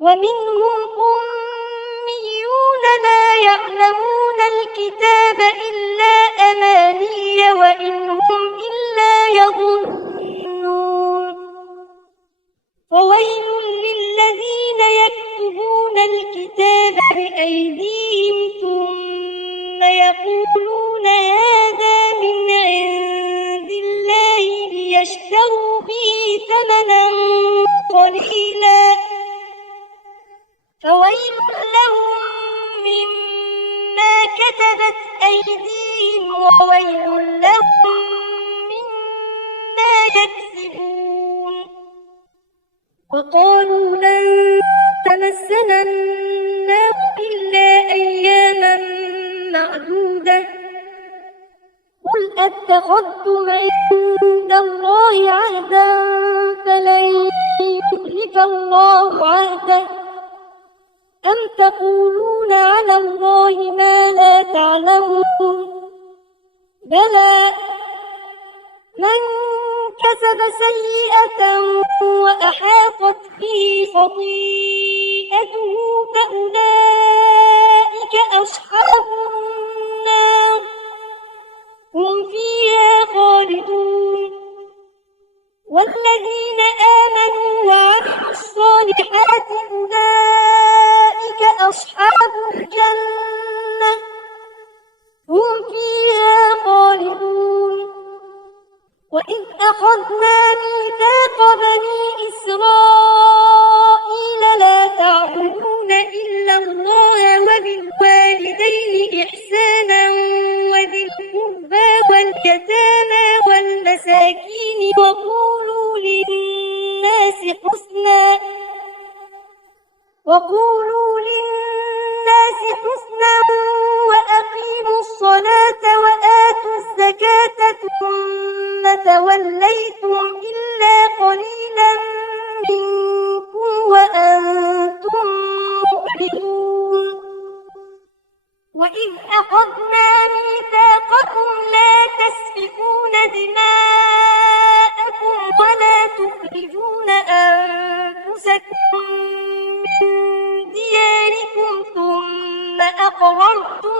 ومنهم أميون لا يعلمون الكتاب إلا أماني وإن هم إلا يظنون فويل للذين يكتبون الكتاب بأيديهم ثم يقولون هذا من عند الله ليشتروا به ثمنا قليلا فويل لهم مما كتبت أيديهم وويل لهم مما يكسبون وقالوا لن تمسنا النار إلا أياما معدودة قل أتخذتم عند الله عهدا فلن يخلف الله عهده أم تقولون على الله ما لا تعلمون بلى من كسب سيئة وأحاطت به خطيئته فأولئك أصحاب النار هم فيها خالدون والذين آمنوا وعملوا الصالحات أولئك أصحاب الجنة هم فيها خالدون وإذ أخذنا ميثاق بني إسرائيل لا تعبدون إلا الله وبالوالدين إحسانا وذي القربى واليتامى والمساكين وقولوا للناس حسنا وأقيموا الصلاة وآتوا الزكاة ثم توليتم إلا قليلا منكم وأنتم معرضون وإذ أخذنا ميثاقكم لا تسفكون دماءكم ولا تخرجون أنفسكم من دياركم ثم أقررتم